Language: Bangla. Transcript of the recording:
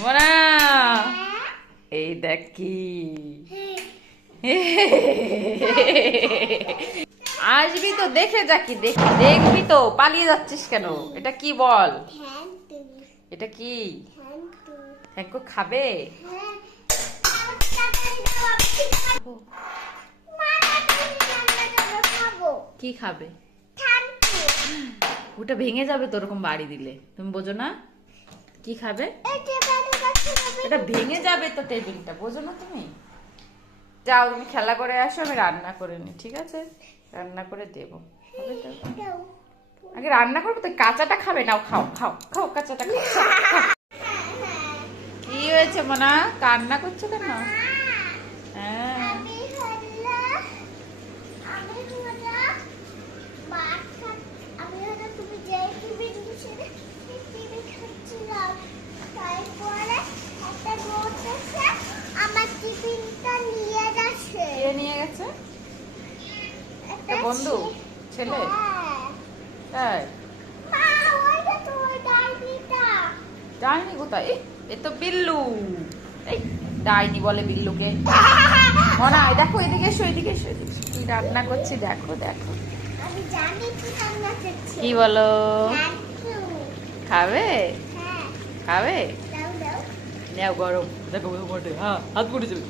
মোনা এই দেখ কি আসবি তো দেখে যা কি দেখবি তো পালিয়ে যাচ্ছিস কেন? এটা কি বল? এটা কি থ্যাংক খাবে? কি খাবে? ওটা ভেঙে যাবে তো ওরকম বাড়ি দিলে, তুমি বোঝো না? কি খাবে? এটা ভেঙে যাবে তো টেবিলটা, বোঝো না তুমি? যাও তুমি খেলা করে আসো, আমি রান্না করে নি, ঠিক আছে? রান্না করে দেবো। আগে রান্না করবো তো, কাঁচাটা খাবে? নাও খাও খাও খাও, কাঁচাটা খাও। কি হয়েছে মোনা, কান্না করছো কেন? হ্যাঁ নিয়ে গেছে একটা বন্ধু ছেলে, তাই? ডাইনি কোথায়? এ তো বিল্লু। এই ডাইনি বলে বিল্লুকে। মনা দেখো, এদিকে এসো, এদিকে এসো, কি রান্না করছি দেখো দেখো। কি বলো? খাবে? খাবে? নেও গরম দেখো, হাত পড়ে যাবে।